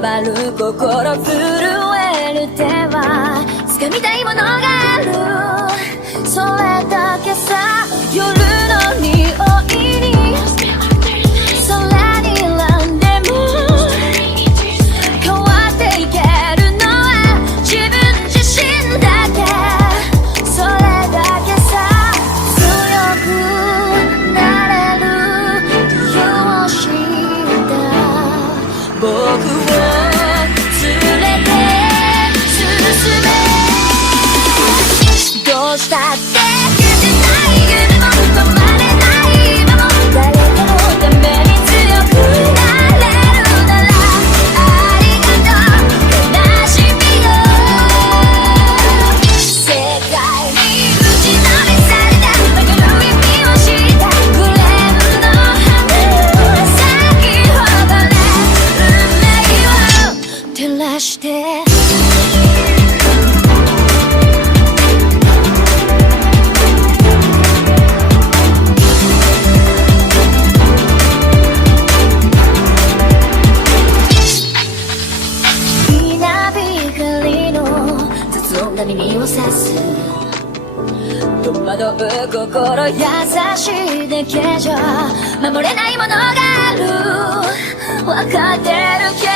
回る心震える手は掴みたいものがある、それだけさ。夜の匂いに空に選んでも変わっていけるのは自分自身だけ、それだけさ。強くなれる理由を知った僕を連れて進め、どうしたって夢も止まれない今も誰かのために強くなれるならありがとう悲しみよ、世界に打ちのめされた曲の意味を知ったグレープの花咲き誇れ運命を照らして、耳を刺す戸惑う心優しいだけじゃ守れないものがある、分かってるけど